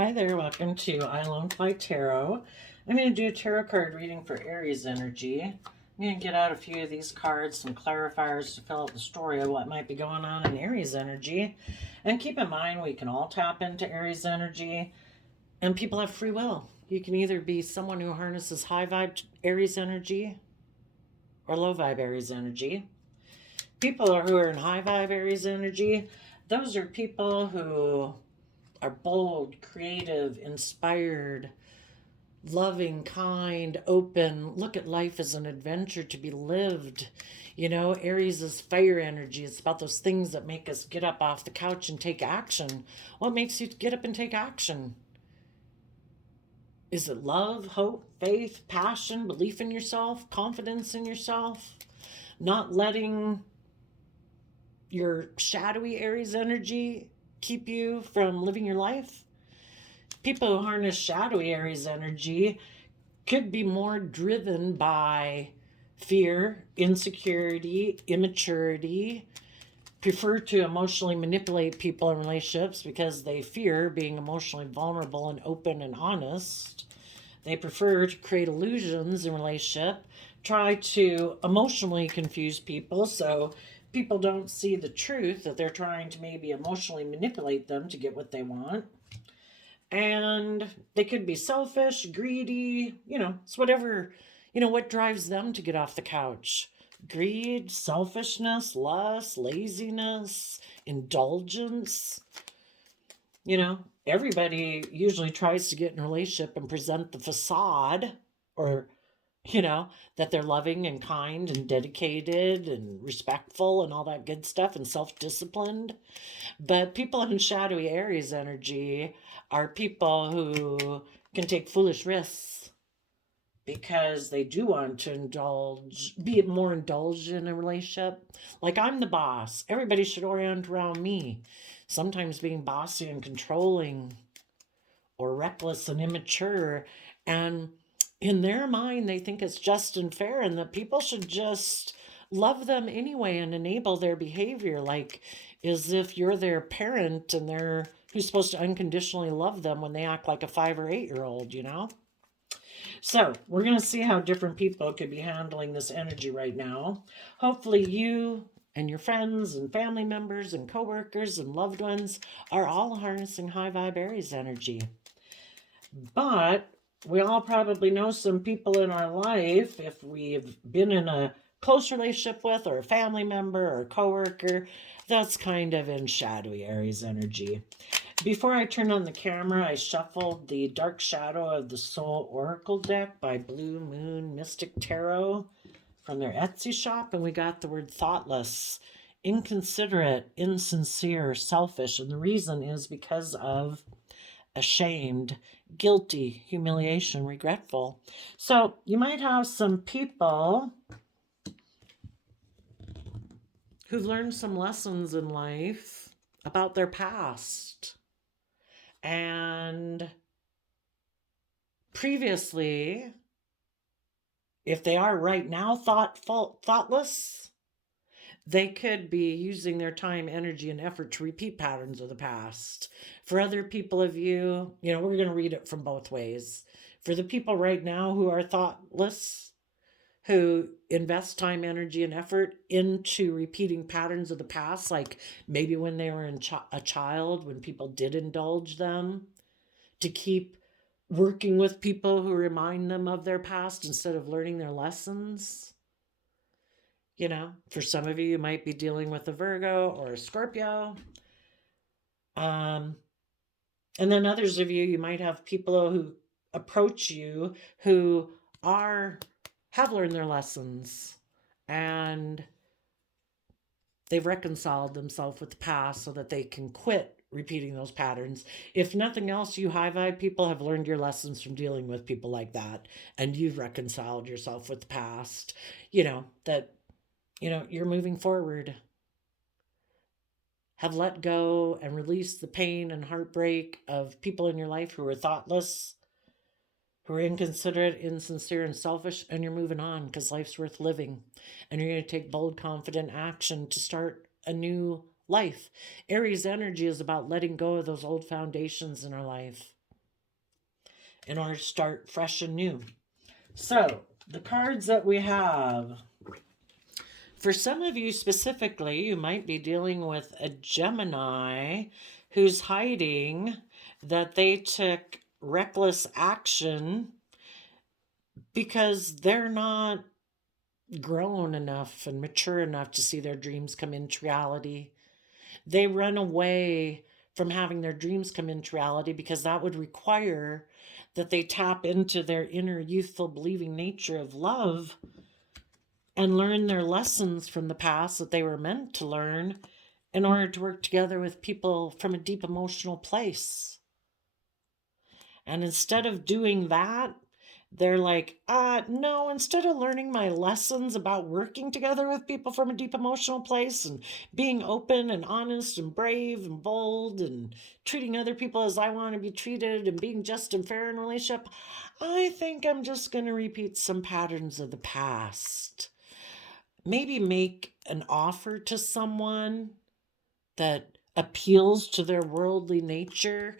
Hi there, welcome to I Alone Fly Tarot. I'm going to do a tarot card reading for Aries energy. I'm going to get out a few of these cards, some clarifiers to fill out the story of what might be going on in Aries energy. And keep in mind, we can all tap into Aries energy, and people have free will. You can either be someone who harnesses high vibe Aries energy or low vibe Aries energy. People who are in high vibe Aries energy, those are people who are bold, creative, inspired, loving, kind, open, look at life as an adventure to be lived. You know, Aries is fire energy. It's about those things that make us get up off the couch and take action. What makes you get up and take action? Is it love, hope, faith, passion, belief in yourself, confidence in yourself? Not letting your shadowy Aries energy keep you from living your life? People who harness shadowy Aries energy could be more driven by fear, insecurity, immaturity, prefer to emotionally manipulate people in relationships because they fear being emotionally vulnerable and open and honest. They prefer to create illusions in relationship, try to emotionally confuse people so people don't see the truth that they're trying to maybe emotionally manipulate them to get what they want. And they could be selfish, greedy, it's whatever, what drives them to get off the couch. Greed, selfishness, lust, laziness, indulgence. Everybody usually tries to get in a relationship and present the facade, or that they're loving and kind and dedicated and respectful and all that good stuff and self-disciplined. But people in shadowy Aries energy are people who can take foolish risks because they do want to indulge, be more indulged in a relationship. Like, I'm the boss. Everybody should orient around me. Sometimes being bossy and controlling or reckless and immature. And in their mind, they think it's just and fair and that people should just love them anyway and enable their behavior, like as if you're their parent and they're who's supposed to unconditionally love them when they act like a 5 or 8-year-old. So we're going to see how different people could be handling this energy right now. Hopefully you and your friends and family members and coworkers and loved ones are all harnessing high vibe Aries energy. But we all probably know some people in our life, if we've been in a close relationship with, or a family member or a coworker, that's kind of in shadowy Aries energy. Before I turn on the camera, I shuffled the Dark Shadow of the Soul Oracle deck by Blue Moon Mystic Tarot from their Etsy shop, and we got the word thoughtless, inconsiderate, insincere, selfish, and the reason is because of ashamed, guilty, humiliation, regretful. So you might have some people who've learned some lessons in life about their past. And previously, if they are right now thoughtless, they could be using their time, energy, and effort to repeat patterns of the past. For other people of you, we're going to read it from both ways. For the people right now who are thoughtless, who invest time, energy, and effort into repeating patterns of the past, like maybe when they were a child, when people did indulge them, to keep working with people who remind them of their past instead of learning their lessons. For some of you, you might be dealing with a Virgo or a Scorpio. And then others of you, you might have people who approach you who have learned their lessons and they've reconciled themselves with the past so that they can quit repeating those patterns. If nothing else, you high vibe people have learned your lessons from dealing with people like that, and you've reconciled yourself with the past, that you're moving forward. Have let go and released the pain and heartbreak of people in your life who are thoughtless, who are inconsiderate, insincere, and selfish, and you're moving on because life's worth living. And you're going to take bold, confident action to start a new life. Aries energy is about letting go of those old foundations in our life. in order to start fresh and new. So, the cards that we have. For some of you specifically, you might be dealing with a Gemini who's hiding that they took reckless action because they're not grown enough and mature enough to see their dreams come into reality. They run away from having their dreams come into reality because that would require that they tap into their inner youthful believing nature of love and learn their lessons from the past that they were meant to learn in order to work together with people from a deep emotional place. And instead of doing that, they're like, no, instead of learning my lessons about working together with people from a deep emotional place and being open and honest and brave and bold and treating other people as I want to be treated and being just and fair in relationship, I think I'm just going to repeat some patterns of the past. Maybe make an offer to someone that appeals to their worldly nature,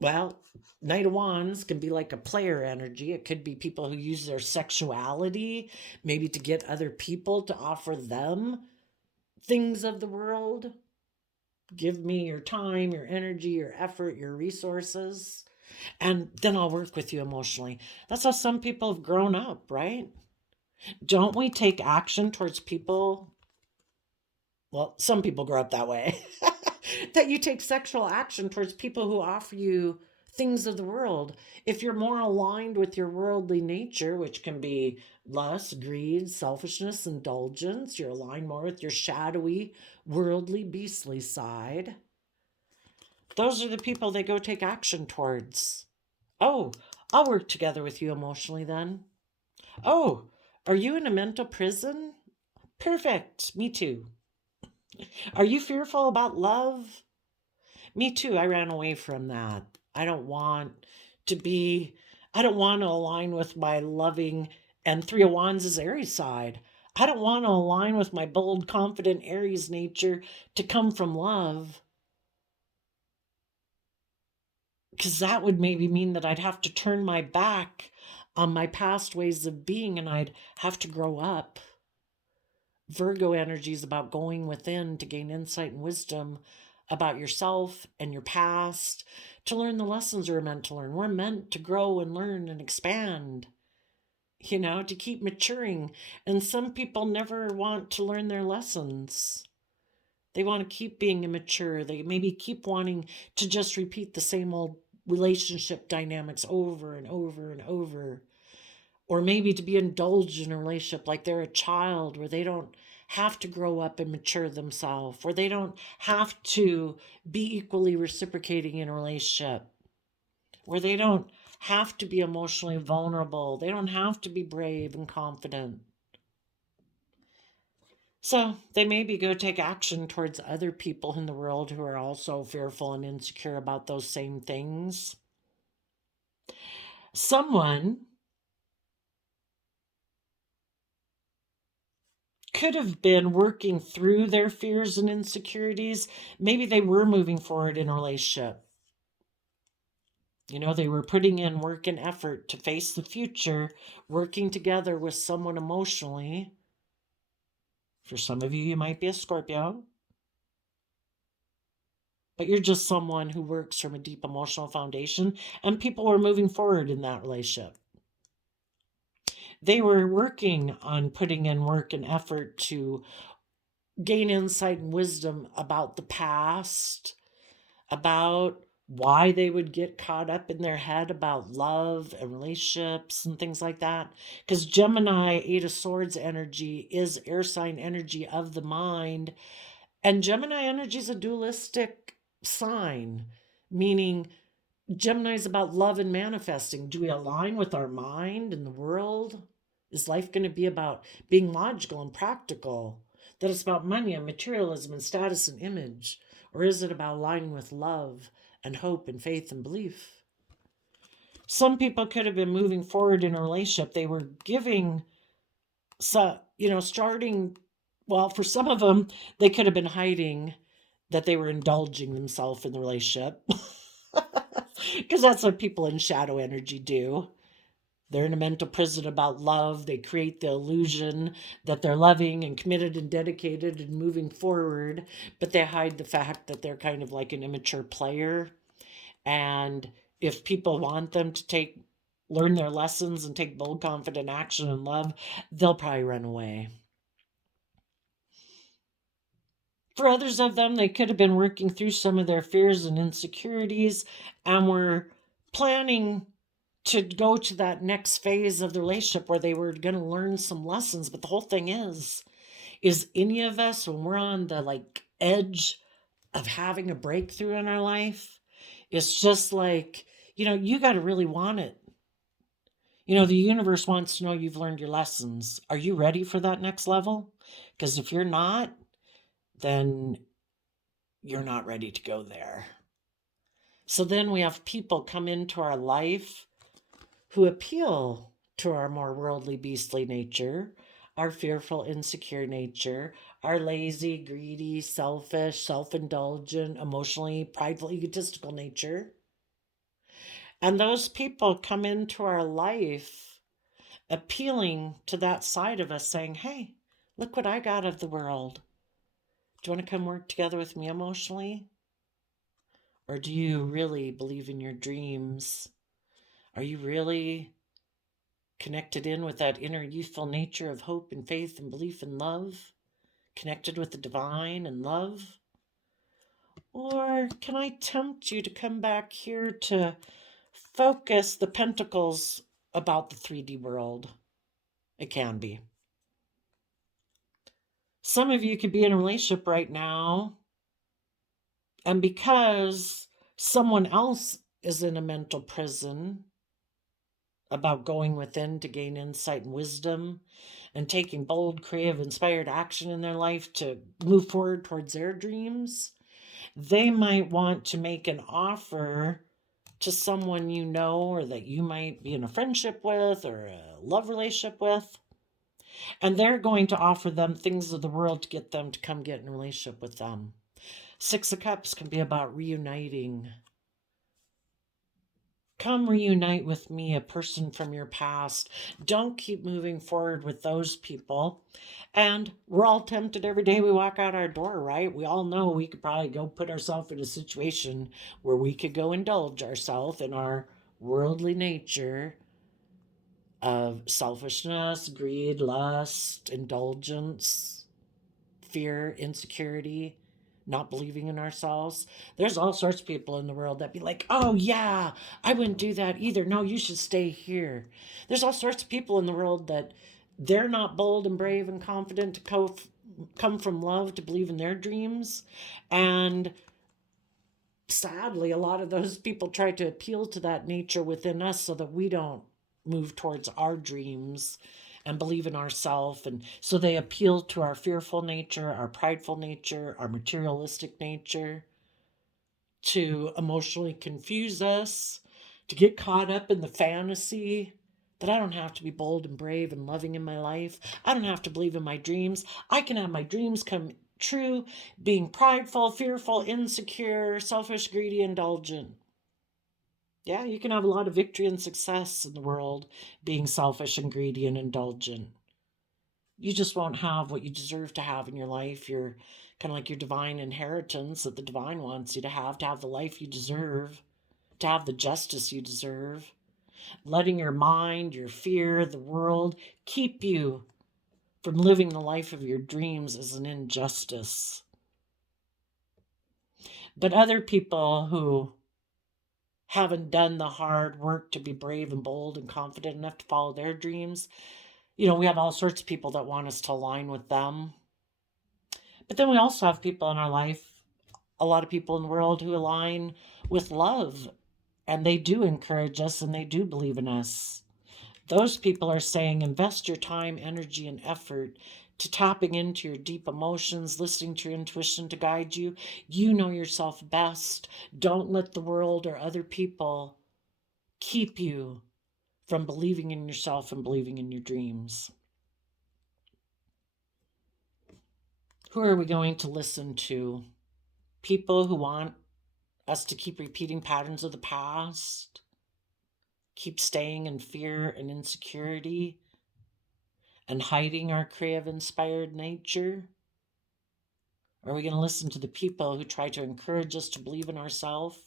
Well, Knight of Wands can be like a player energy. It could be people who use their sexuality, maybe to get other people to offer them things of the world. Give me your time, your energy, your effort, your resources, and then I'll work with you emotionally. That's how some people have grown up, right? Don't we take action towards people? Well, some people grow up that way. That you take sexual action towards people who offer you things of the world. If you're more aligned with your worldly nature, which can be lust, greed, selfishness, indulgence, you're aligned more with your shadowy, worldly, beastly side. Those are the people they go take action towards. Oh, I'll work together with you emotionally then. Oh, are you in a mental prison? Perfect. Me too. Are you fearful about love? Me too. I ran away from that. I don't want to be, I don't want to align with my loving, and Three of Wands is Aries side. I don't want to align with my bold, confident Aries nature to come from love. Because that would maybe mean that I'd have to turn my back on my past ways of being and I'd have to grow up. Virgo energy is about going within to gain insight and wisdom about yourself and your past, to learn the lessons we're meant to learn. We're meant to grow and learn and expand, to keep maturing. And some people never want to learn their lessons. They want to keep being immature. They maybe keep wanting to just repeat the same old relationship dynamics over and over and over. Or maybe to be indulged in a relationship like they're a child where they don't have to grow up and mature themselves, where they don't have to be equally reciprocating in a relationship, where they don't have to be emotionally vulnerable, they don't have to be brave and confident. So they maybe go take action towards other people in the world who are also fearful and insecure about those same things. Someone could have been working through their fears and insecurities. Maybe they were moving forward in a relationship. They were putting in work and effort to face the future, working together with someone emotionally. For some of you, you might be a Scorpio, but you're just someone who works from a deep emotional foundation, and people were moving forward in that relationship. They were working on putting in work and effort to gain insight and wisdom about the past, about why they would get caught up in their head about love and relationships and things like that. Because Gemini, Eight of Swords energy is air sign energy of the mind. And Gemini energy is a dualistic sign, meaning Gemini is about love and manifesting. Do we align with our mind and the world? Is life going to be about being logical and practical? That it's about money and materialism and status and image? Or is it about aligning with love and hope and faith and belief? Some people could have been moving forward in a relationship. They were giving, starting, well, for some of them, they could have been hiding that they were indulging themselves in the relationship. Because that's what people in shadow energy do. They're in a mental prison about love. They create the illusion that they're loving and committed and dedicated and moving forward, but they hide the fact that they're kind of like an immature player. And if people want them to learn their lessons and take bold, confident action in love, they'll probably run away. For others of them, they could have been working through some of their fears and insecurities and were planning to go to that next phase of the relationship where they were going to learn some lessons. But the whole thing is any of us, when we're on the like edge of having a breakthrough in our life, it's just like, you got to really want it. The universe wants to know you've learned your lessons. Are you ready for that next level? Because if you're not, then you're not ready to go there. So then we have people come into our life who appeal to our more worldly, beastly nature, our fearful, insecure nature, our lazy, greedy, selfish, self indulgent, emotionally prideful, egotistical nature. And those people come into our life appealing to that side of us, saying, hey, look what I got of the world. Do you want to come work together with me emotionally? Or do you really believe in your dreams? Are you really connected in with that inner youthful nature of hope and faith and belief and love? Connected with the divine and love? Or can I tempt you to come back here to focus the pentacles about the 3D world? It can be. Some of you could be in a relationship right now, and because someone else is in a mental prison about going within to gain insight and wisdom and taking bold, creative, inspired action in their life to move forward towards their dreams, they might want to make an offer to someone you know or that you might be in a friendship with or a love relationship with. And they're going to offer them things of the world to get them to come get in a relationship with them. Six of Cups can be about reuniting. Come reunite with me, a person from your past. Don't keep moving forward with those people. And we're all tempted every day we walk out our door, right? We all know we could probably go put ourselves in a situation where we could go indulge ourselves in our worldly nature of selfishness, greed, lust, indulgence, fear, insecurity, not believing in ourselves. There's all sorts of people in the world that be like, oh yeah, I wouldn't do that either. No, you should stay here. There's all sorts of people in the world that they're not bold and brave and confident to come from love to believe in their dreams. And sadly, a lot of those people try to appeal to that nature within us so that we don't move towards our dreams and believe in ourselves. And so they appeal to our fearful nature, our prideful nature, our materialistic nature to emotionally confuse us, to get caught up in the fantasy that I don't have to be bold and brave and loving in my life. I don't have to believe in my dreams. I can have my dreams come true, being prideful, fearful, insecure, selfish, greedy, indulgent. Yeah, you can have a lot of victory and success in the world being selfish and greedy and indulgent. You just won't have what you deserve to have in your life. You're kind of like your divine inheritance that the divine wants you to have the life you deserve, to have the justice you deserve. Letting your mind, your fear, the world keep you from living the life of your dreams is an injustice. But other people who haven't done the hard work to be brave and bold and confident enough to follow their dreams, we have all sorts of people that want us to align with them. But then we also have people in our life, a lot of people in the world who align with love, and they do encourage us and they do believe in us. Those people are saying invest your time, energy, and effort to tapping into your deep emotions, listening to your intuition to guide you. You know yourself best. Don't let the world or other people keep you from believing in yourself and believing in your dreams. Who are we going to listen to? People who want us to keep repeating patterns of the past, keep staying in fear and insecurity, and hiding our creative, inspired nature? Or are we going to listen to the people who try to encourage us to believe in ourselves,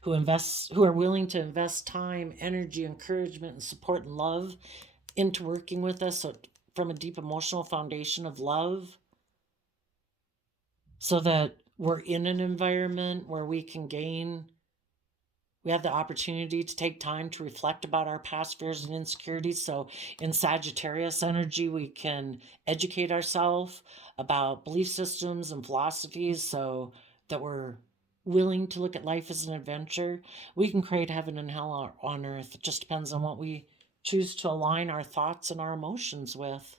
who are willing to invest time, energy, encouragement, and support and love into working with us from a deep emotional foundation of love, so that we're in an environment where we have the opportunity to take time to reflect about our past fears and insecurities. So in Sagittarius energy, we can educate ourselves about belief systems and philosophies so that we're willing to look at life as an adventure. We can create heaven and hell on earth. It just depends on what we choose to align our thoughts and our emotions with.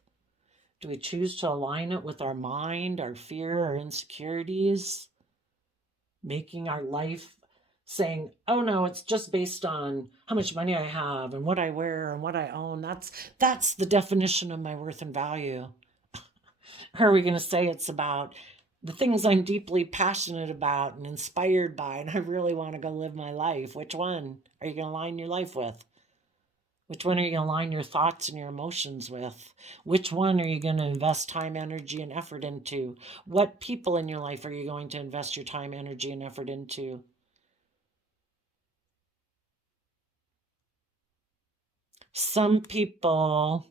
Do we choose to align it with our mind, our fear, our insecurities, making our life saying, oh no, it's just based on how much money I have and what I wear and what I own. That's the definition of my worth and value. Or are we going to say it's about the things I'm deeply passionate about and inspired by, and I really want to go live my life? Which one are you going to align your life with? Which one are you going to align your thoughts and your emotions with? Which one are you going to invest time, energy, and effort into? What people in your life are you going to invest your time, energy, and effort into? Some people,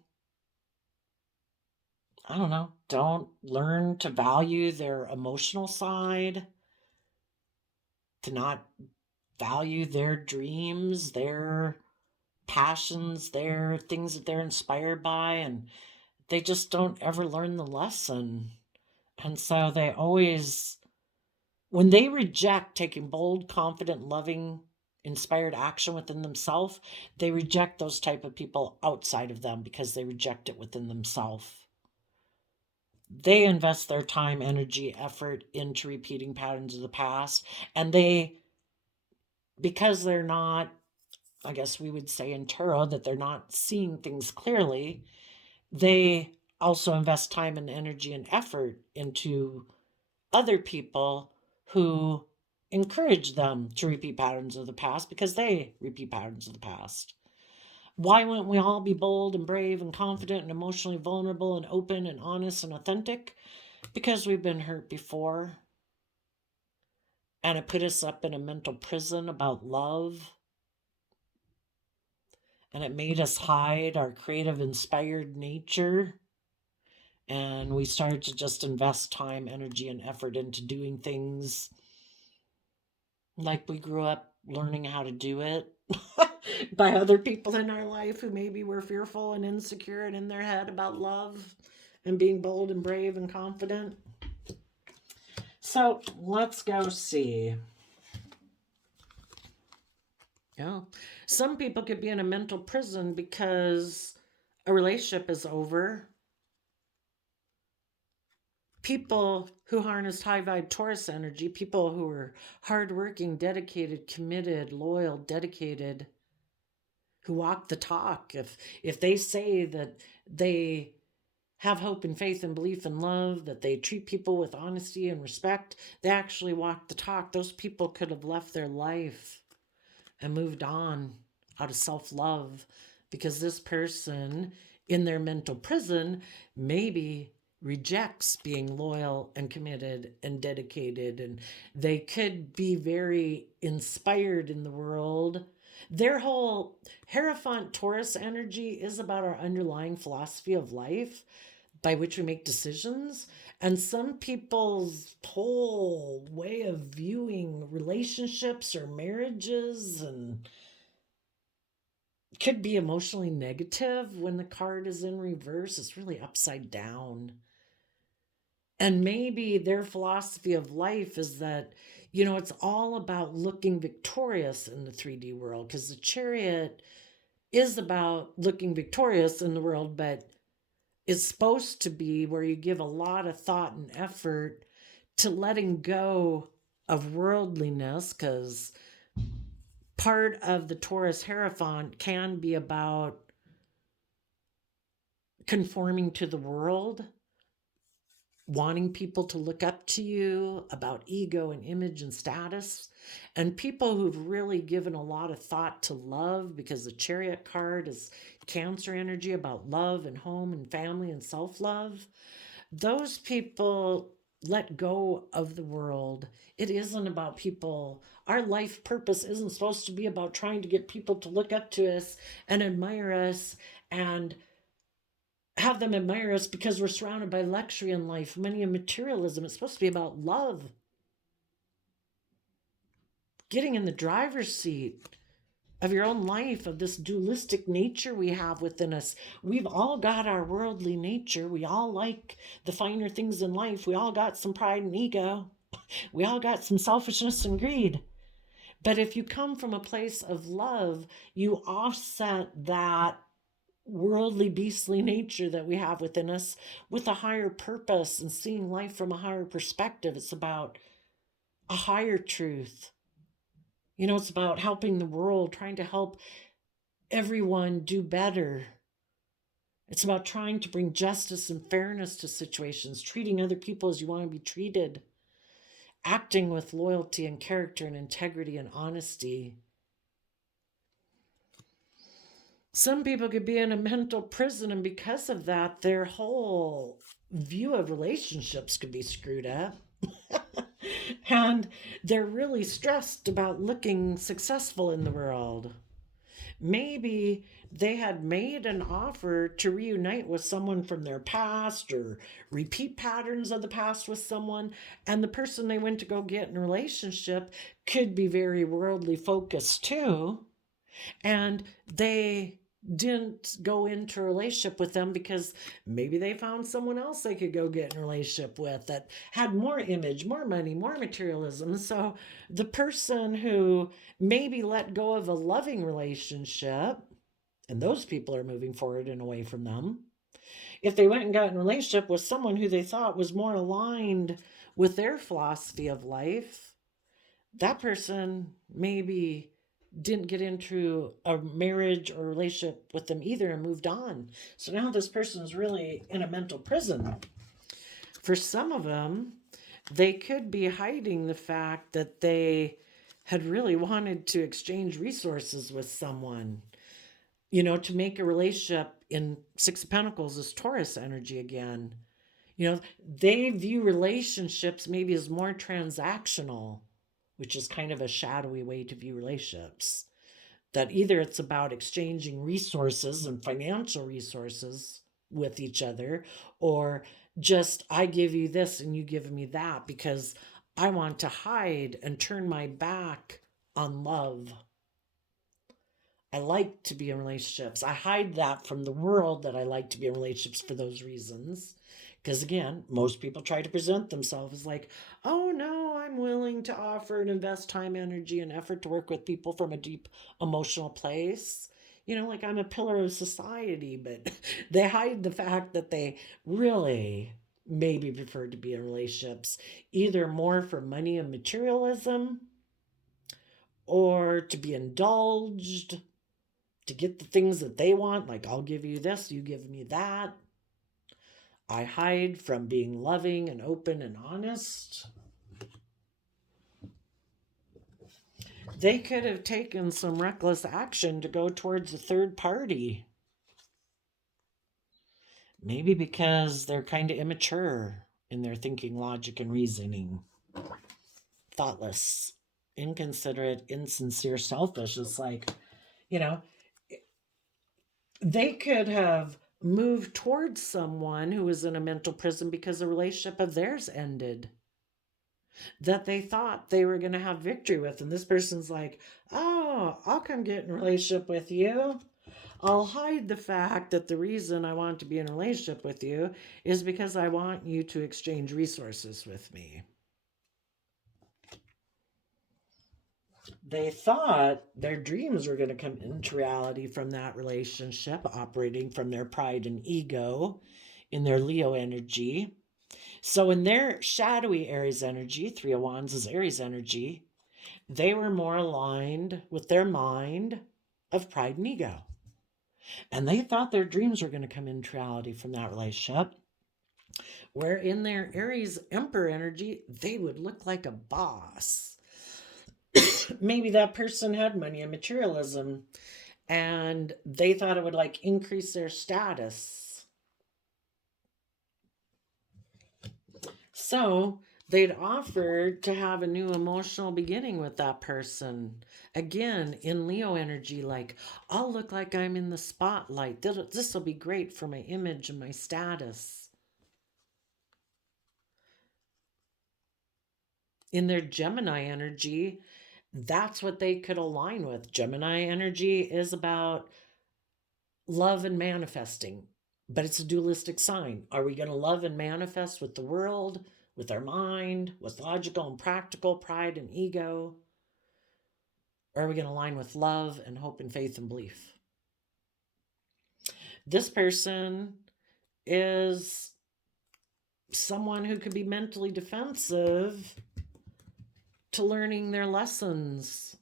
I don't know, don't learn to value their emotional side, to not value their dreams, their passions, their things that they're inspired by, and they just don't ever learn the lesson. And so they always, when they reject taking bold, confident, loving, inspired action within themselves, they reject those type of people outside of them because they reject it within themselves. They invest their time, energy, effort into repeating patterns of the past. And because they're not, I guess we would say in tarot that they're not seeing things clearly, they also invest time and energy and effort into other people who encourage them to repeat patterns of the past because they repeat patterns of the past. Why wouldn't we all be bold and brave and confident and emotionally vulnerable and open and honest and authentic? Because we've been hurt before, and it put us up in a mental prison about love, and it made us hide our creative, inspired nature. And we started to just invest time, energy, and effort into doing things like we grew up learning how to do it by other people in our life who maybe were fearful and insecure and in their head about love and being bold and brave and confident. So let's go see. Yeah. Some people could be in a mental prison because a relationship is over. People who harnessed high vibe Taurus energy, people who are hardworking, dedicated, committed, loyal, dedicated, who walk the talk. If they say that they have hope and faith and belief and love, that they treat people with honesty and respect, they actually walk the talk. Those people could have left their life and moved on out of self-love because this person in their mental prison maybe rejects being loyal and committed and dedicated, and they could be very inspired in the world. Their whole Hierophant Taurus energy is about our underlying philosophy of life by which we make decisions. And some people's whole way of viewing relationships or marriages and could be emotionally negative when the card is in reverse. It's really upside down. And maybe their philosophy of life is that, it's all about looking victorious in the 3D world, because the Chariot is about looking victorious in the world, but it's supposed to be where you give a lot of thought and effort to letting go of worldliness, because part of the Taurus Hierophant can be about conforming to the world. wanting people to look up to you, about ego and image and status, and people who've really given a lot of thought to love, because the Chariot card is Cancer energy, about love and home and family and self-love. Those people let go of the world. It isn't about people. Our life purpose isn't supposed to be about trying to get people to look up to us and admire us and have them admire us because we're surrounded by luxury in life, money, and materialism. It's supposed to be about love. Getting in the driver's seat of your own life, of this dualistic nature we have within us. We've all got our worldly nature. We all like the finer things in life. We all got some pride and ego. We all got some selfishness and greed. But if you come from a place of love, you offset that worldly, beastly nature that we have within us with a higher purpose and seeing life from a higher perspective. It's about a higher truth. You know, it's about helping the world, trying to help everyone do better. It's about trying to bring justice and fairness to situations, treating other people as you want to be treated, acting with loyalty and character and integrity and honesty. Some people could be in a mental prison, and because of that, their whole view of relationships could be screwed up. And they're really stressed about looking successful in the world. Maybe they had made an offer to reunite with someone from their past or repeat patterns of the past with someone, and the person they went to go get in a relationship could be very worldly focused too. And they didn't go into a relationship with them because maybe they found someone else they could go get in a relationship with that had more image, more money, more materialism. So the person who maybe let go of a loving relationship, and those people are moving forward and away from them, if they went and got in a relationship with someone who they thought was more aligned with their philosophy of life, that person maybe didn't get into a marriage or relationship with them either and moved on. So now this person is really in a mental prison. For some of them, they could be hiding the fact that they had really wanted to exchange resources with someone. You know, to make a relationship in Six of Pentacles is Taurus energy again. You know, they view relationships maybe as more transactional, which is kind of a shadowy way to view relationships. That either it's about exchanging resources and financial resources with each other, or just I give you this and you give me that because I want to hide and turn my back on love. I like to be in relationships. I hide that from the world that I like to be in relationships for those reasons. Because again, most people try to present themselves as like, oh no, I'm willing to offer and invest time, energy, and effort to work with people from a deep emotional place. You know, like I'm a pillar of society, but they hide the fact that they really maybe prefer to be in relationships, either more for money and materialism or to be indulged, to get the things that they want, like I'll give you this, you give me that. I hide from being loving and open and honest. They could have taken some reckless action to go towards a third party. Maybe because they're kind of immature in their thinking, logic, and reasoning. Thoughtless, inconsiderate, insincere, selfish. It's like, you know, they could have moved towards someone who was in a mental prison because a relationship of theirs ended that they thought they were going to have victory with. And this person's like, oh, I'll come get in a relationship with you. I'll hide the fact that the reason I want to be in a relationship with you is because I want you to exchange resources with me. They thought their dreams were going to come into reality from that relationship, operating from their pride and ego in their Leo energy. So in their shadowy Aries energy, Three of Wands is Aries energy, they were more aligned with their mind of pride and ego. And they thought their dreams were going to come into reality from that relationship. where in their Aries Emperor energy, they would look like a boss. Maybe that person had money and materialism, and they thought it would like increase their status. So they'd offered to have a new emotional beginning with that person. Again, in Leo energy, like, I'll look like I'm in the spotlight. This will be great for my image and my status. In their Gemini energy, that's what they could align with. Gemini energy is about love and manifesting, but it's a dualistic sign. Are we going to love and manifest with the world, with our mind, with logical and practical, pride and ego? Or are we going to align with love and hope and faith and belief? This person is someone who could be mentally defensive to learning their lessons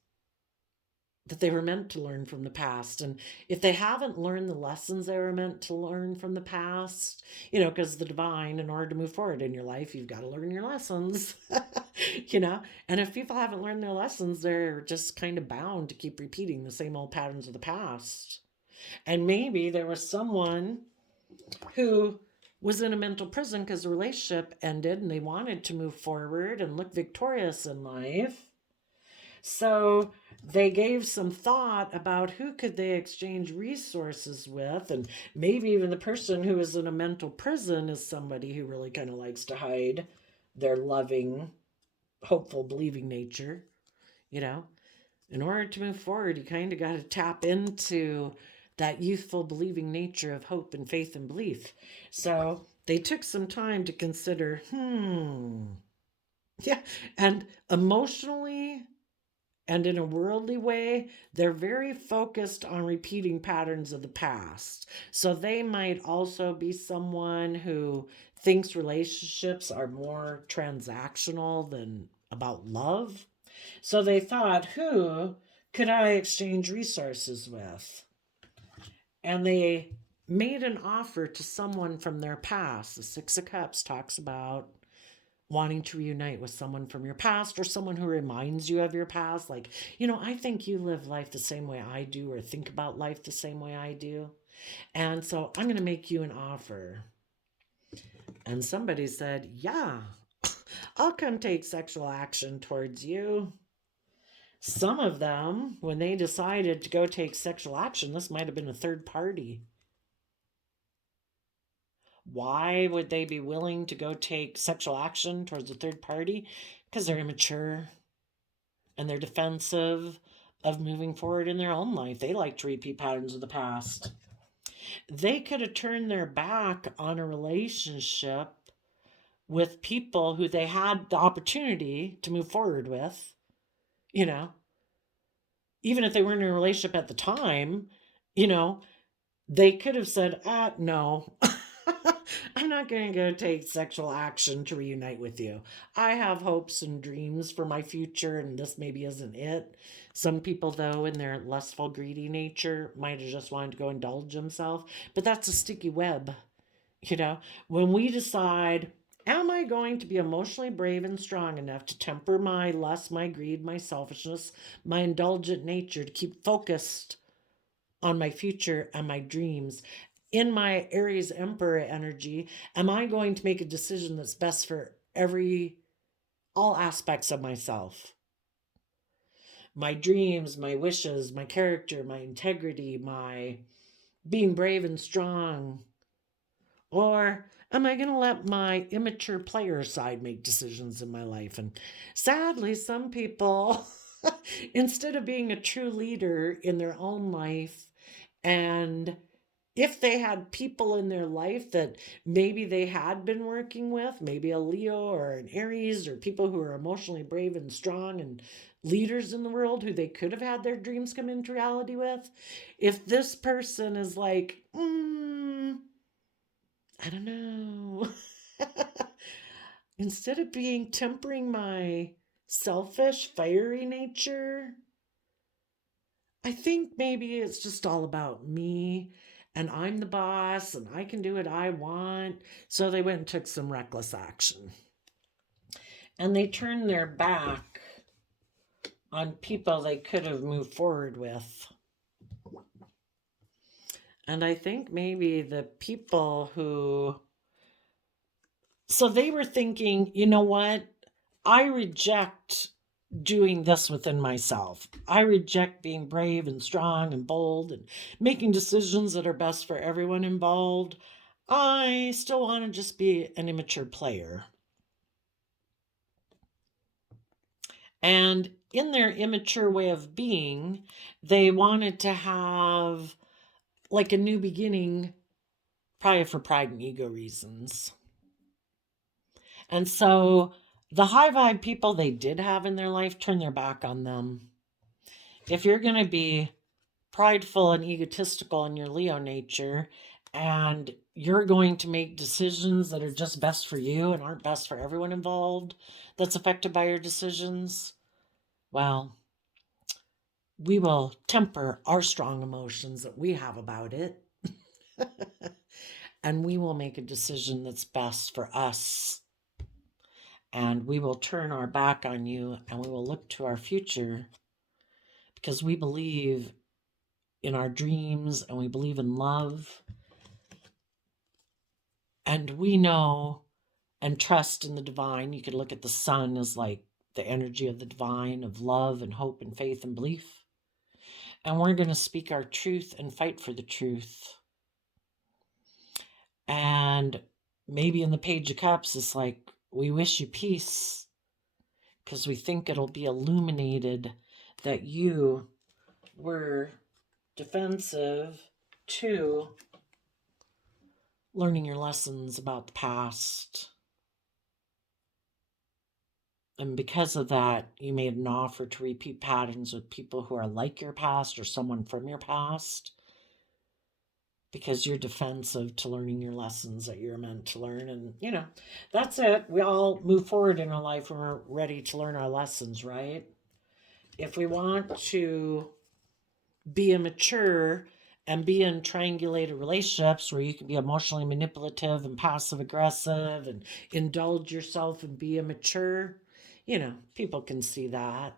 that they were meant to learn from the past. And if they haven't learned the lessons they were meant to learn from the past, because the divine, in order to move forward in your life, you've got to learn your lessons, And if people haven't learned their lessons, they're just kind of bound to keep repeating the same old patterns of the past. And maybe there was someone who was in a mental prison because the relationship ended and they wanted to move forward and look victorious in life. So they gave some thought about who could they exchange resources with, and maybe even the person who is in a mental prison is somebody who really kind of likes to hide their loving, hopeful, believing nature. In order to move forward, you kind of got to tap into that youthful, believing nature of hope and faith and belief. So they took some time to consider, yeah, and emotionally and in a worldly way, they're very focused on repeating patterns of the past. So they might also be someone who thinks relationships are more transactional than about love. So they thought, who could I exchange resources with? And they made an offer to someone from their past. The Six of Cups talks about wanting to reunite with someone from your past or someone who reminds you of your past. Like, I think you live life the same way I do, or think about life the same way I do. And so I'm going to make you an offer. And somebody said, yeah, I'll come take sexual action towards you. Some of them, when they decided to go take sexual action, this might have been a third party. Why would they be willing to go take sexual action towards a third party? Because they're immature and they're defensive of moving forward in their own life. They like to repeat patterns of the past. They could have turned their back on a relationship with people who they had the opportunity to move forward with, even if they weren't in a relationship at the time, they could have said, no, I'm not going to go take sexual action to reunite with you. I have hopes and dreams for my future, and this maybe isn't it. Some people, though, in their lustful, greedy nature, might have just wanted to go indulge themselves, but that's a sticky web. When we decide, am I going to be emotionally brave and strong enough to temper my lust, my greed, my selfishness, my indulgent nature, to keep focused on my future and my dreams? In my Aries Emperor energy, am I going to make a decision that's best for all aspects of myself? My dreams, my wishes, my character, my integrity, my being brave and strong. Or am I going to let my immature player side make decisions in my life? And sadly, some people, instead of being a true leader in their own life, and if they had people in their life that maybe they had been working with, maybe a Leo or an Aries, or people who are emotionally brave and strong and leaders in the world who they could have had their dreams come into reality with, if this person is like, I don't know. Instead of tempering my selfish, fiery nature, I think maybe it's just all about me. and I'm the boss and I can do what I want. So they went and took some reckless action. And they turned their back on people they could have moved forward with. And I think maybe the people who, so they were thinking, you know what? I reject doing this within myself. I reject being brave and strong and bold and making decisions that are best for everyone involved. I still want to just be an immature player. And in their immature way of being, they wanted to have like a new beginning, probably for pride and ego reasons. And so the high vibe people they did have in their life turned their back on them. If you're going to be prideful and egotistical in your Leo nature, and you're going to make decisions that are just best for you and aren't best for everyone involved that's affected by your decisions, well, we will temper our strong emotions that we have about it. And we will make a decision that's best for us. And we will turn our back on you and we will look to our future because we believe in our dreams and we believe in love. And we know and trust in the divine. You could look at the sun as like the energy of the divine, of love and hope and faith and belief. And we're going to speak our truth and fight for the truth. And maybe in the Page of Cups, it's like, we wish you peace because we think it'll be illuminated that you were defensive to learning your lessons about the past. And because of that, you made an offer to repeat patterns with people who are like your past or someone from your past because you're defensive to learning your lessons that you're meant to learn. And, you know, that's it. We all move forward in our life when we're ready to learn our lessons, right? If we want to be immature and be in triangulated relationships where you can be emotionally manipulative and passive aggressive and indulge yourself and be immature, you know, people can see that.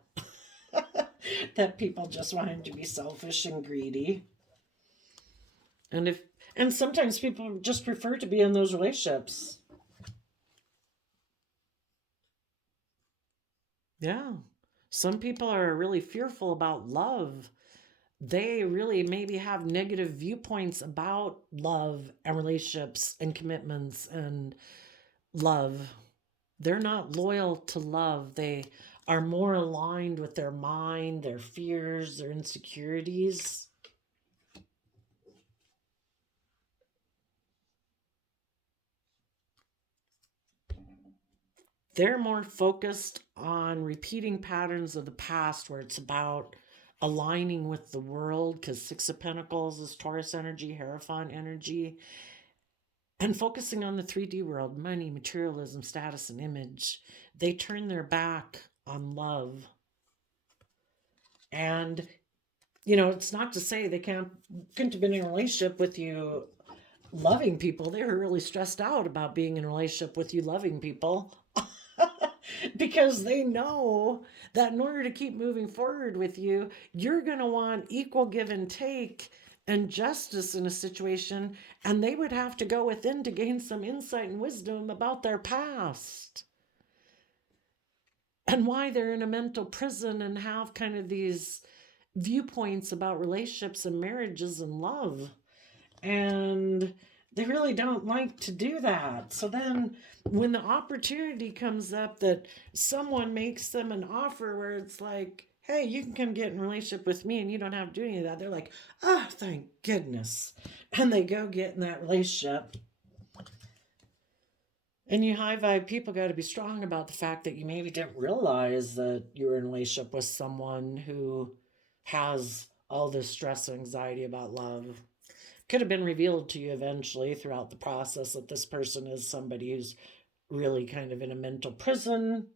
That people just want him to be selfish and greedy. And sometimes people just prefer to be in those relationships. Yeah. Some people are really fearful about love. They really maybe have negative viewpoints about love and relationships and commitments and love. They're not loyal to love. They are more aligned with their mind, their fears, their insecurities. They're more focused on repeating patterns of the past where it's about aligning with the world because Six of Pentacles is Taurus energy, Hierophant energy, and focusing on the 3D world, money, materialism, status, and image. They turn their back on love. And, you know, it's not to say they couldn't have been in a relationship with you loving people. They were really stressed out about being in a relationship with you loving people. Because they know that in order to keep moving forward with you, you're going to want equal give and take and justice in a situation, and they would have to go within to gain some insight and wisdom about their past and why they're in a mental prison and have kind of these viewpoints about relationships and marriages and love. And they really don't like to do that. So then when the opportunity comes up that someone makes them an offer where it's like, hey, you can come get in a relationship with me and you don't have to do any of that, they're like, oh, thank goodness. And they go get in that relationship. And you high vibe people got to be strong about the fact that you maybe didn't realize that you were in a relationship with someone who has all this stress and anxiety about love. Could have been revealed to you eventually throughout the process that this person is somebody who's really kind of in a mental prison.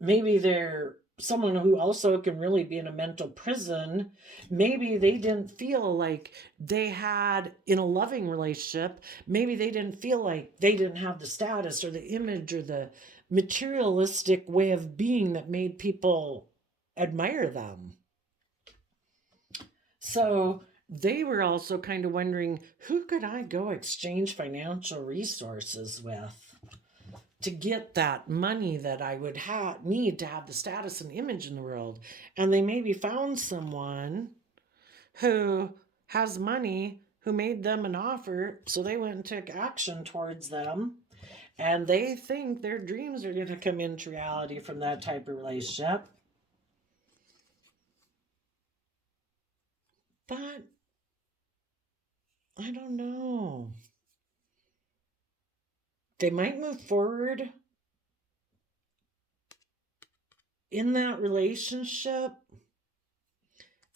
Maybe they're someone who also can really be in a mental prison. Maybe they didn't feel like they had, in a loving relationship, maybe they didn't feel like they didn't have the status or the image or the materialistic way of being that made people admire them. So they were also kind of wondering, who could I go exchange financial resources with to get that money that I would need to have the status and image in the world? And they maybe found someone who has money, who made them an offer, so they went and took action towards them. And they think their dreams are going to come into reality from that type of relationship. But I don't know. They might move forward in that relationship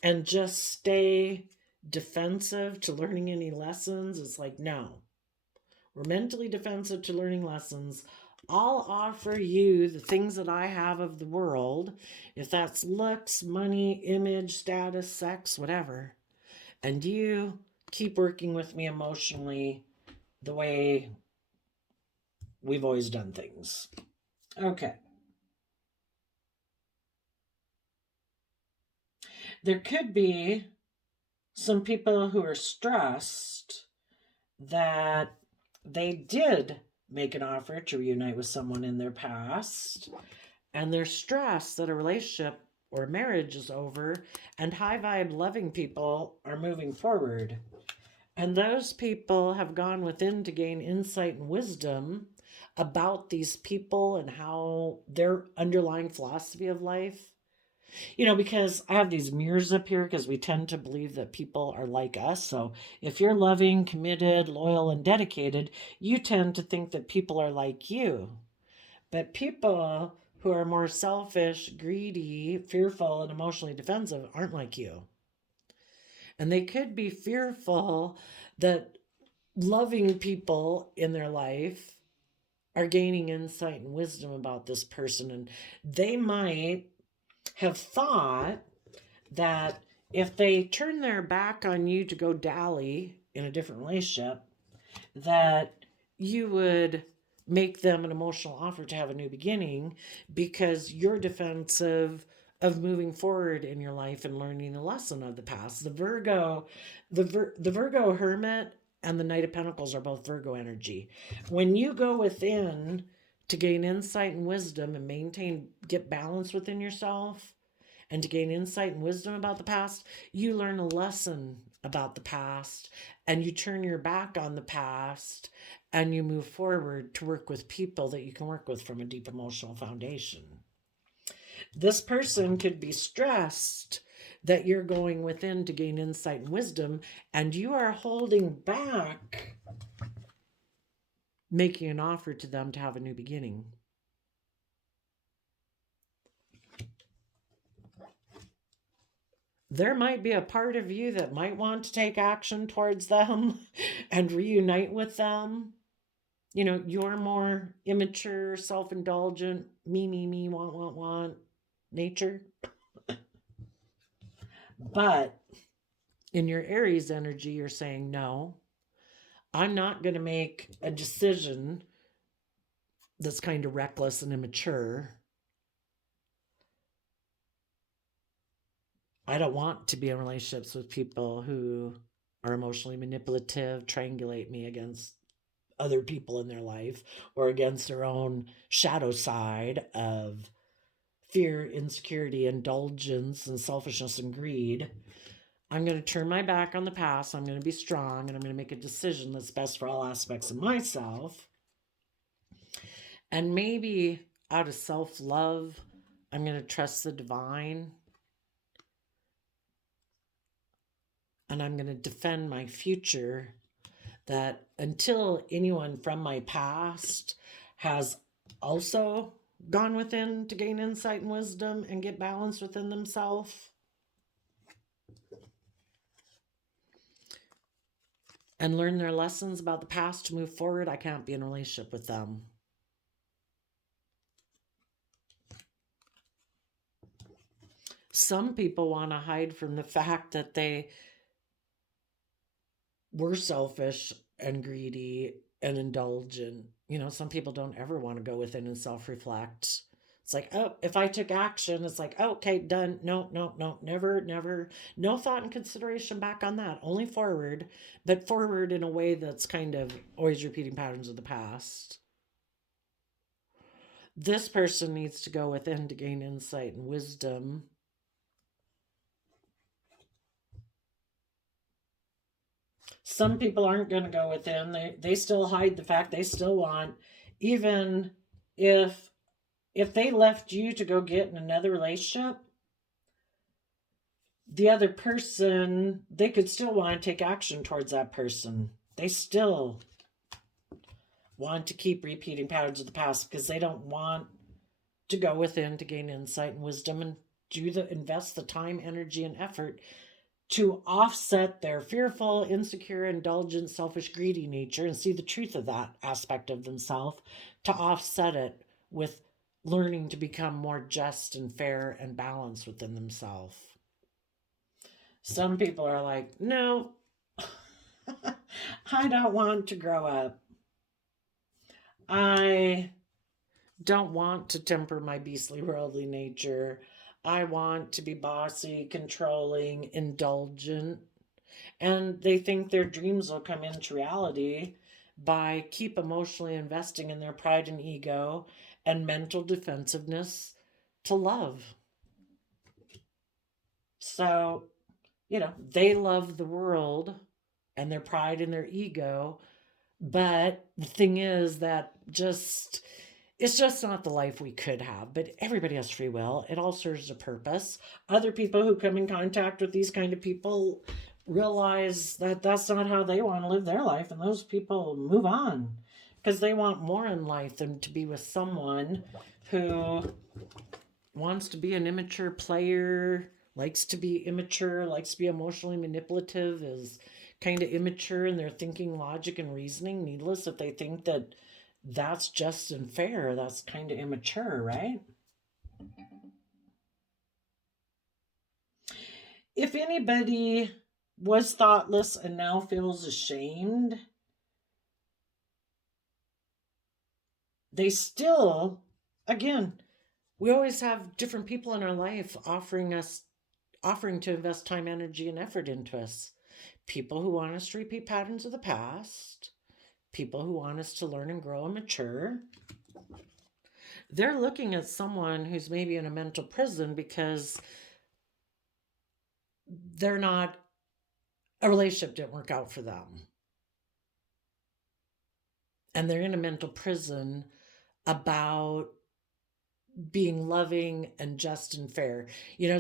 and just stay defensive to learning any lessons. It's like, no, we're mentally defensive to learning lessons. I'll offer you the things that I have of the world, if that's looks, money, image, status, sex, whatever. And you keep working with me emotionally the way we've always done things. Okay. There could be some people who are stressed that they did make an offer to reunite with someone in their past, and they're stressed that a relationship or marriage is over, and high vibe loving people are moving forward. And those people have gone within to gain insight and wisdom about these people and how their underlying philosophy of life. Because I have these mirrors up here because we tend to believe that people are like us. So if you're loving, committed, loyal, and dedicated, you tend to think that people are like you. But people who are more selfish, greedy, fearful, and emotionally defensive aren't like you. And they could be fearful that loving people in their life are gaining insight and wisdom about this person. And they might have thought that if they turn their back on you to go dally in a different relationship, that you would make them an emotional offer to have a new beginning because you're defensive of moving forward in your life and learning the lesson of the past. The Virgo Hermit and the Knight of Pentacles are both Virgo energy. When you go within to gain insight and wisdom and get balance within yourself, and to gain insight and wisdom about the past, you learn a lesson about the past and you turn your back on the past and you move forward to work with people that you can work with from a deep emotional foundation. This person could be stressed that you're going within to gain insight and wisdom, and you are holding back making an offer to them to have a new beginning. There might be a part of you that might want to take action towards them and reunite with them. You're more immature, self-indulgent, me, want nature. But in your Aries energy, you're saying, no, I'm not going to make a decision that's kind of reckless and immature. I don't want to be in relationships with people who are emotionally manipulative, triangulate me against other people in their life or against their own shadow side of fear, insecurity, indulgence, and selfishness and greed. I'm going to turn my back on the past. I'm going to be strong and I'm going to make a decision that's best for all aspects of myself. And maybe out of self-love, I'm going to trust the divine. And I'm going to defend my future, that until anyone from my past has also gone within to gain insight and wisdom and get balance within themselves, and learn their lessons about the past to move forward, I can't be in a relationship with them. Some people want to hide from the fact that they were selfish and greedy and indulgent. Some people don't ever want to go within and self reflect. It's like, oh, if I took action, it's like, oh, okay, done. No, no, no, never, never. No thought and consideration back on that. Only forward, but forward in a way that's kind of always repeating patterns of the past. This person needs to go within to gain insight and wisdom. Some people aren't going to go within. They still hide the fact they still want, even if they left you to go get in another relationship, the other person, they could still want to take action towards that person. They still want to keep repeating patterns of the past because they don't want to go within to gain insight and wisdom and invest the time, energy, and effort to offset their fearful, insecure, indulgent, selfish, greedy nature and see the truth of that aspect of themselves, to offset it with learning to become more just and fair and balanced within themselves. Some people are like, no, I don't want to grow up. I don't want to temper my beastly worldly nature. I want to be bossy, controlling, indulgent. And they think their dreams will come into reality by keep emotionally investing in their pride and ego and mental defensiveness to love. So, they love the world and their pride and their ego. But the thing is that it's just not the life we could have. But everybody has free will. It all serves a purpose. Other people who come in contact with these kind of people realize that that's not how they want to live their life, and those people move on because they want more in life than to be with someone who wants to be an immature player, likes to be immature, likes to be emotionally manipulative, is kind of immature in their thinking, logic, and reasoning. Needless if they think that that's just and fair, that's kind of immature, right? If anybody was thoughtless and now feels ashamed, they still, again, we always have different people in our life offering to invest time, energy, and effort into us. People who want us to repeat patterns of the past, people who want us to learn and grow and mature. They're looking at someone who's maybe in a mental prison because a relationship didn't work out for them. And they're in a mental prison about being loving and just and fair.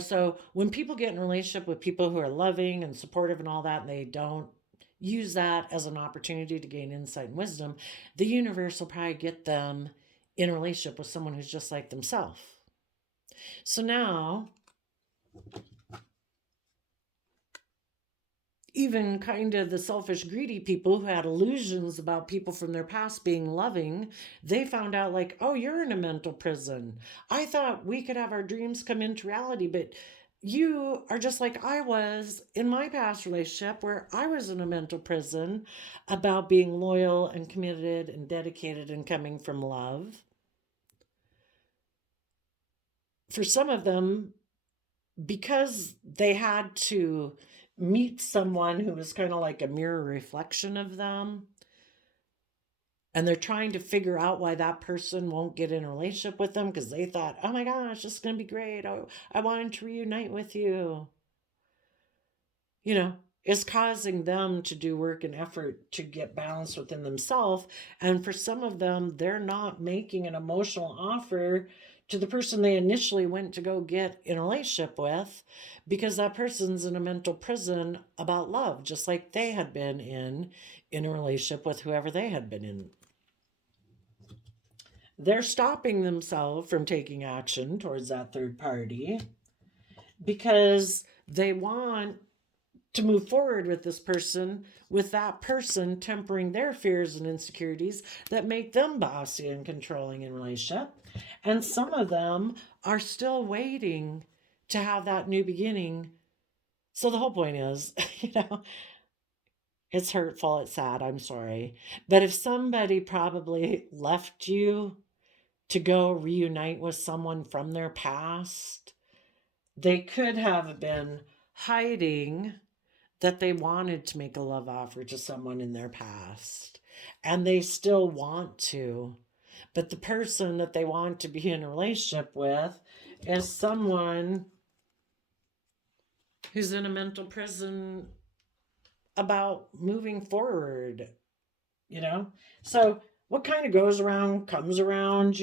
So when people get in a relationship with people who are loving and supportive and all that, and they don't use that as an opportunity to gain insight and wisdom, the universe will probably get them in a relationship with someone who's just like themselves. So now, even kind of the selfish, greedy people who had illusions about people from their past being loving, they found out like, oh, you're in a mental prison. I thought we could have our dreams come into reality, but you are just like I was in my past relationship where I was in a mental prison about being loyal and committed and dedicated and coming from love. For some of them, because they had to meet someone who was kind of like a mirror reflection of them, and they're trying to figure out why that person won't get in a relationship with them because they thought, oh my gosh, this is going to be great. I wanted to reunite with you. It's causing them to do work and effort to get balanced within themselves. And for some of them, they're not making an emotional offer to the person they initially went to go get in a relationship with because that person's in a mental prison about love, just like they had been in a relationship with whoever they had been in. They're stopping themselves from taking action towards that third party because they want to move forward with this person, with that person tempering their fears and insecurities that make them bossy and controlling in relationship. And some of them are still waiting to have that new beginning. So the whole point is, it's hurtful, it's sad, I'm sorry. But if somebody probably left you to go reunite with someone from their past, they could have been hiding that they wanted to make a love offer to someone in their past. And they still want to. But the person that they want to be in a relationship with is someone who's in a mental prison about moving forward, you know? So what kind of goes around comes around,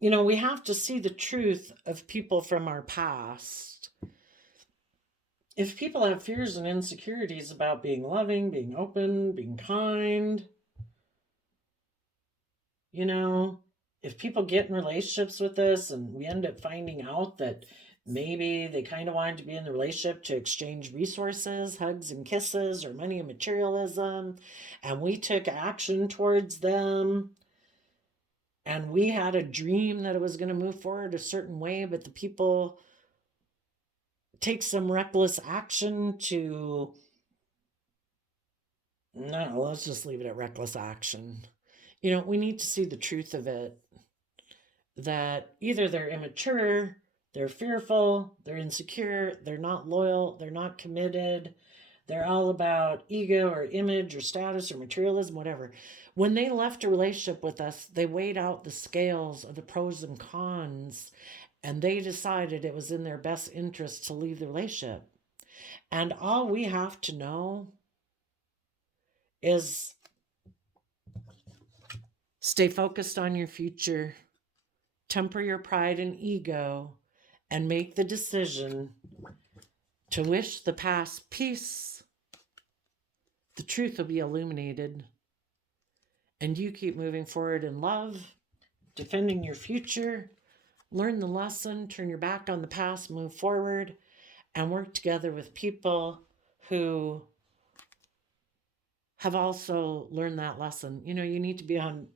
we have to see the truth of people from our past. If people have fears and insecurities about being loving, being open, being kind, if people get in relationships with us and we end up finding out that maybe they kind of wanted to be in the relationship to exchange resources, hugs and kisses, or money and materialism, and we took action towards them, and we had a dream that it was going to move forward a certain way, but the people take some reckless action to, no, let's just leave it at reckless action. We need to see the truth of it, that either they're immature, they're fearful, they're insecure, they're not loyal, they're not committed, they're all about ego or image or status or materialism, whatever. When they left a relationship with us, they weighed out the scales of the pros and cons, and they decided it was in their best interest to leave the relationship. And all we have to know is stay focused on your future, temper your pride and ego, and make the decision to wish the past peace. The truth will be illuminated, and you keep moving forward in love, defending your future, learn the lesson, turn your back on the past, move forward, and work together with people who have also learned that lesson. You need to be on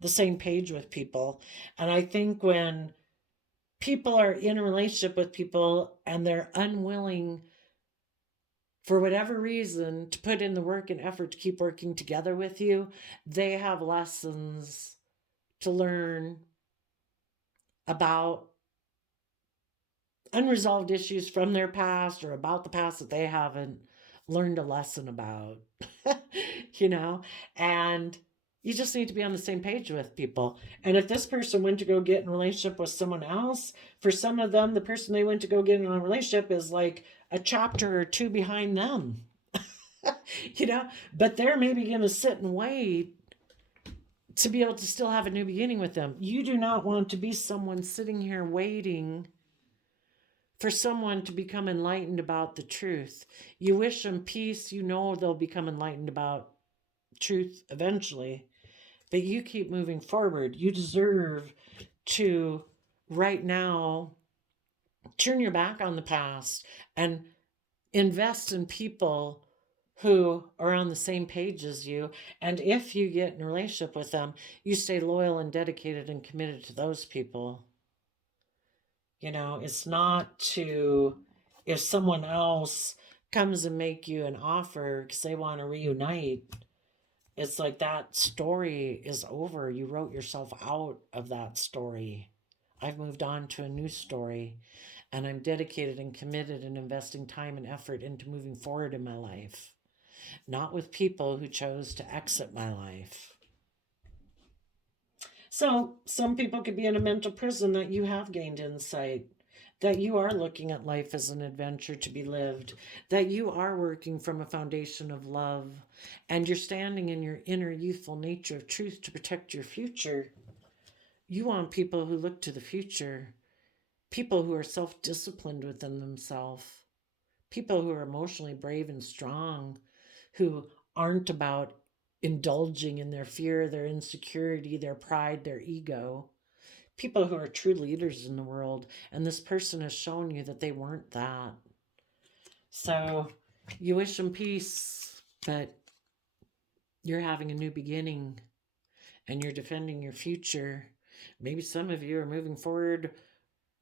the same page with people. And I think when people are in a relationship with people and they're unwilling, for whatever reason, to put in the work and effort to keep working together with you, they have lessons to learn about unresolved issues from their past or about the past that they haven't learned a lesson about. And you just need to be on the same page with people. And if this person went to go get in a relationship with someone else, for some of them, the person they went to go get in a relationship is like a chapter or two behind them. But they're maybe going to sit and wait to be able to still have a new beginning with them. You do not want to be someone sitting here waiting for someone to become enlightened about the truth. You wish them peace, they'll become enlightened about truth eventually, but you keep moving forward. You deserve to, right now, turn your back on the past and invest in people who are on the same page as you. And if you get in a relationship with them, you stay loyal and dedicated and committed to those people. It's not to, if someone else comes and make you an offer because they want to reunite, it's like that story is over. You wrote yourself out of that story. I've moved on to a new story, and I'm dedicated and committed and investing time and effort into moving forward in my life, not with people who chose to exit my life. So some people could be in a mental prison that you have gained insight, that you are looking at life as an adventure to be lived, that you are working from a foundation of love, and you're standing in your inner youthful nature of truth to protect your future. You want people who look to the future, people who are self-disciplined within themselves, people who are emotionally brave and strong, who aren't about indulging in their fear, their insecurity, their pride, their ego. People who are true leaders in the world. And this person has shown you that they weren't that. So you wish them peace, but you're having a new beginning and you're defending your future Maybe some of you are moving forward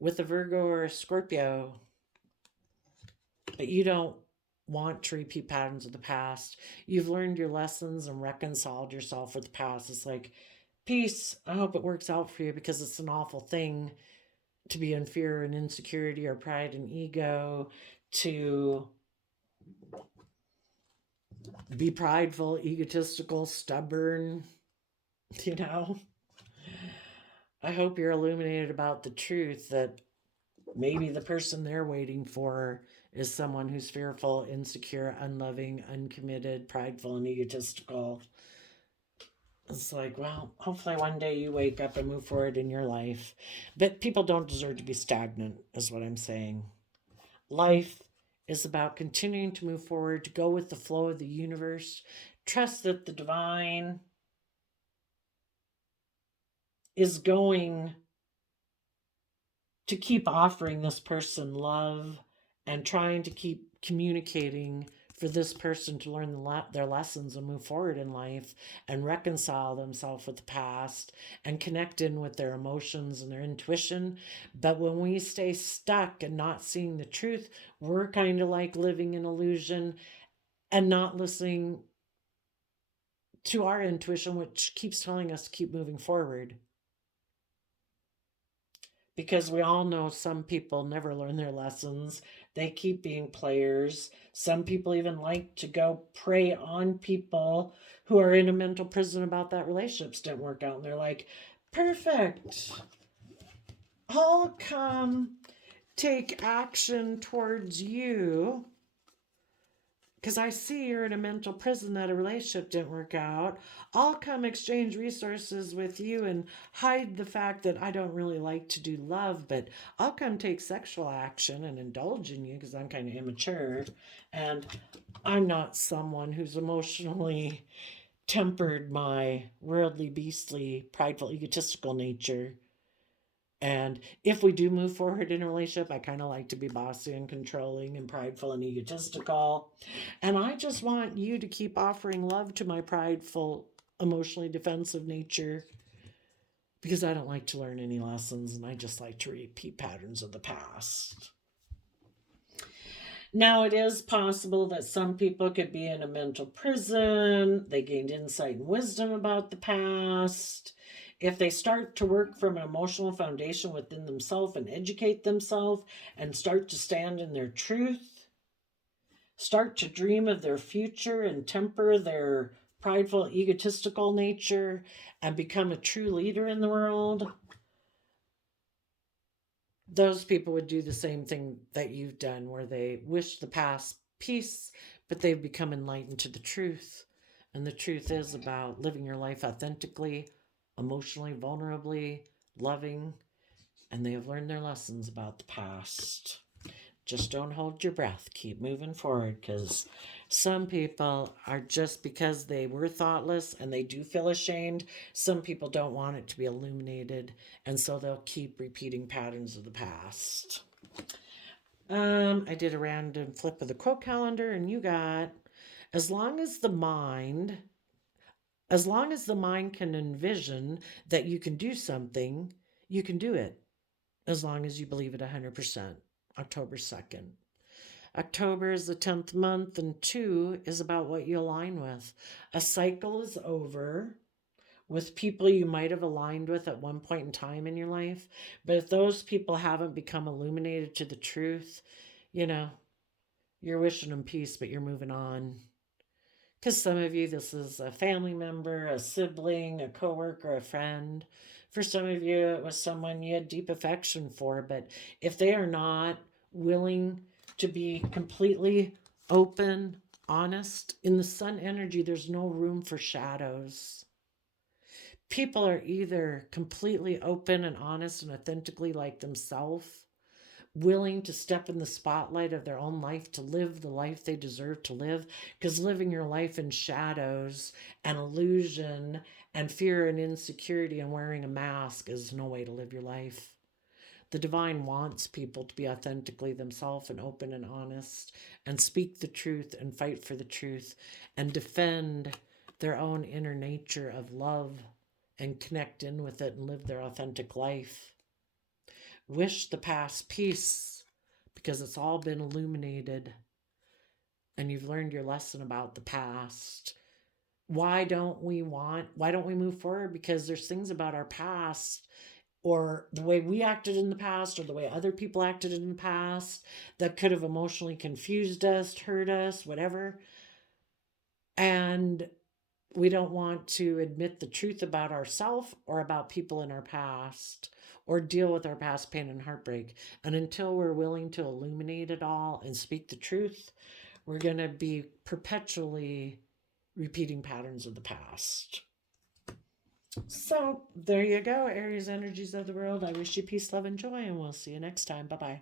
with a Virgo or a Scorpio, but you don't want to repeat patterns of the past. You've learned your lessons and reconciled yourself with the past. It's like, peace. I hope it works out for you, because it's an awful thing to be in fear and insecurity or pride and ego, to be prideful, egotistical, stubborn, you know. I hope you're illuminated about the truth that maybe the person they're waiting for is someone who's fearful, insecure, unloving, uncommitted, prideful, and egotistical. It's like, well, hopefully one day you wake up and move forward in your life. But people don't deserve to be stagnant, is what I'm saying. Life is about continuing to move forward, to go with the flow of the universe. Trust that the divine is going to keep offering this person love and trying to keep communicating for this person to learn their lessons and move forward in life and reconcile themselves with the past and connect in with their emotions and their intuition. But when we stay stuck and not seeing the truth, we're kind of like living in illusion and not listening to our intuition, which keeps telling us to keep moving forward. Because we all know some people never learn their lessons. They keep being players. Some people even like to go prey on people who are in a mental prison about that relationships didn't work out. And they're like, perfect. I'll come take action towards you because I see you're in a mental prison that a relationship didn't work out. I'll come exchange resources with you and hide the fact that I don't really like to do love, but I'll come take sexual action and indulge in you because I'm kind of immature and I'm not someone who's emotionally tempered my worldly, beastly, prideful, egotistical nature. And if we do move forward in a relationship, I kind of like to be bossy and controlling and prideful and egotistical. And I just want you to keep offering love to my prideful, emotionally defensive nature because I don't like to learn any lessons and I just like to repeat patterns of the past. Now, it is possible that some people could be in a mental prison. They gained insight and wisdom about the past. If they start to work from an emotional foundation within themselves and educate themselves and start to stand in their truth, start to dream of their future and temper their prideful, egotistical nature and become a true leader in the world, those people would do the same thing that you've done, where they wish the past peace, but they've become enlightened to the truth. And the truth is about living your life authentically, emotionally, vulnerably, loving, and they have learned their lessons about the past. Just don't hold your breath. Keep moving forward, because some people are, just because they were thoughtless and they do feel ashamed, some people don't want it to be illuminated, and so they'll keep repeating patterns of the past. I did a random flip of the quote calendar, and you got, as long as the mind can envision that you can do something, you can do it, as long as you believe it 100%. October 2nd. October is the 10th month, and 2 is about what you align with. A cycle is over with people you might have aligned with at one point in time in your life. But if those people haven't become illuminated to the truth, you're wishing them peace, but you're moving on. Because some of you, this is a family member, a sibling, a coworker, a friend. For some of you, it was someone you had deep affection for. But if they are not willing to be completely open, honest, in the sun energy, there's no room for shadows. People are either completely open and honest and authentically like themselves, willing to step in the spotlight of their own life to live the life they deserve to live, because living your life in shadows and illusion and fear and insecurity and wearing a mask is no way to live your life. The divine wants people to be authentically themselves and open and honest and speak the truth and fight for the truth and defend their own inner nature of love and connect in with it and live their authentic life. Wish the past peace, because it's all been illuminated and you've learned your lesson about the past. Why don't we move forward? Because there's things about our past, or the way we acted in the past, or the way other people acted in the past, that could have emotionally confused us, hurt us, whatever. And we don't want to admit the truth about ourselves or about people in our past, or deal with our past pain and heartbreak. And until we're willing to illuminate it all and speak the truth, we're going to be perpetually repeating patterns of the past. So there you go, Aries energies of the world. I wish you peace, love, and joy, and we'll see you next time. Bye-bye.